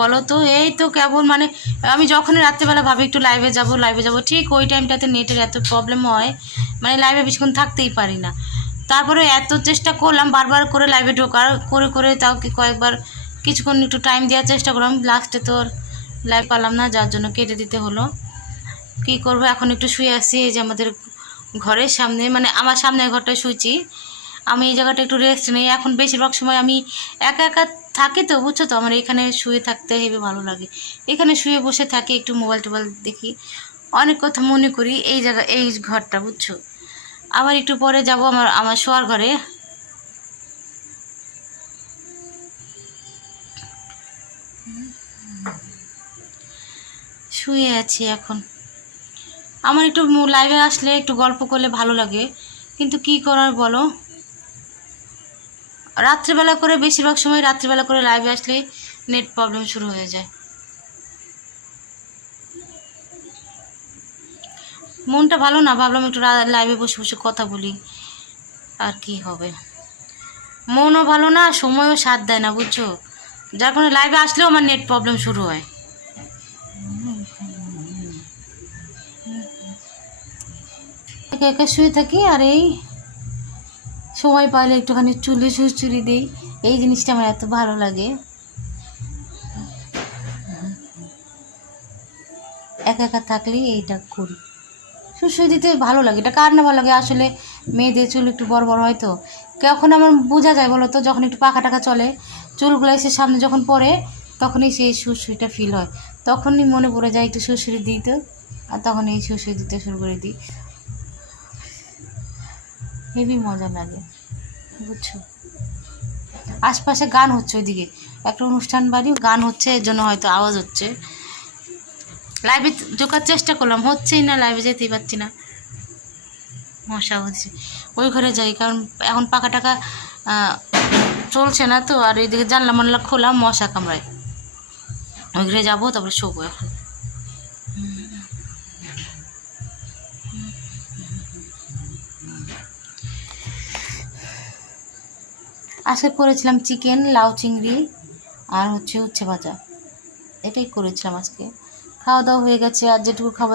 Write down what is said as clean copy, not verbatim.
বলো তো? এই তো কেবল মানে আমি যখনই রাত্রেবেলা ভাবি একটু লাইভে যাব ঠিক ওই টাইমটাতে নেটের এত প্রবলেম হয়, মানে লাইভে বেশিক্ষণ থাকতেই পারি না। তারপরে এত চেষ্টা করলাম বারবার করে লাইভে ঢোকার, করে করে তাও কি কয়েকবার কিছুক্ষণ একটু টাইম দেওয়ার চেষ্টা করলাম, লাস্টে তো লাইভ পারলাম না, যার জন্য কেটে দিতে হলো। কি করবো, এখন একটু শুয়ে আসি এই যে আমাদের ঘরের সামনে, মানে আমার সামনের ঘরটায় শুয়েছি আমি। এই জায়গাটা একটু রেস্ট নেই, এখন বেশিরভাগ সময় আমি একা একা থাকি তো, বুঝছো তো, আমার এখানে শুয়ে থাকতে হেবি ভালো লাগে। এখানে শুয়ে বসে থাকি, একটু মোবাইল টোবাইল দেখি, অনেক কথা মনে করি এই জায়গা এই ঘরটা, বুঝছো। আবার একটু পরে যাব আমার আমার শোয়ার ঘরে। শুয়ে আছি এখন। আমার একটু লাইভে আসলে একটু গল্প করলে ভালো লাগে, কিন্তু কি করার বলো, রাত্রিবেলা করে বেশিরভাগ সময় রাত্রিবেলা করে লাইভে আসলে নেট প্রবলেম শুরু হয়ে যায়। মনটা ভালো না, ভাবলাম একটু লাইভে বসে বসে কথা বলি, আর কি হবে। মনও ভালো না, সময়ও সাথ দেয় না, বুঝছো, যার কারণে লাইভে আসলেও আমার নেট প্রবলেম শুরু হয়। একা একা শুয়ে থাকি, আর এই সময় পাইলে একটুখানি চুলে সুচুরি দিই, এই জিনিসটা আমার এত ভালো লাগে। একা একা থাকলেই এইটা করি, সুসুই দিতে ভালো লাগে। এটা কার না ভালো লাগে আসলে, মেয়েদের চুল একটু বড় বড় হয় তো, কখন আমার বোঝা যায় বলো তো, যখন একটু পাখা টাকা চলে চুলগুলো এসে সামনে যখন পড়ে, তখনই সেই সুসুইটা ফিল হয়, তখনই মনে পড়ে যায় একটু সুসুরি দিই তো, আর তখন এই সুসুই দিতে শুরু করে দিই, হেবি মজা লাগে, বুঝছো। আশপাশে গান হচ্ছে, ওইদিকে একটা অনুষ্ঠান বাড়ি, গান হচ্ছে, এর জন্য হয়তো আওয়াজ হচ্ছে। লাইভে ঢোকার চেষ্টা করলাম, হচ্ছেই না, লাইভে যেতেই পারছি না, মশা হচ্ছে। ওই ঘরে যাই, কারণ এখন পাখা টাকা চলছে না তো, আর এইদিকে জানলা মানলা খোলা, মশা কামড়ায়। ওই ঘরে যাবো, তারপরে শোবো এখন। আজকে করেছিলাম চিকেন, লাউ চিংড়ি, আর হচ্ছে উচ্ছে ভাজা, এটাই করেছিলাম আজকে। খাওয়া দাওয়া হয়ে গেছে, আর যেটুকু খাবার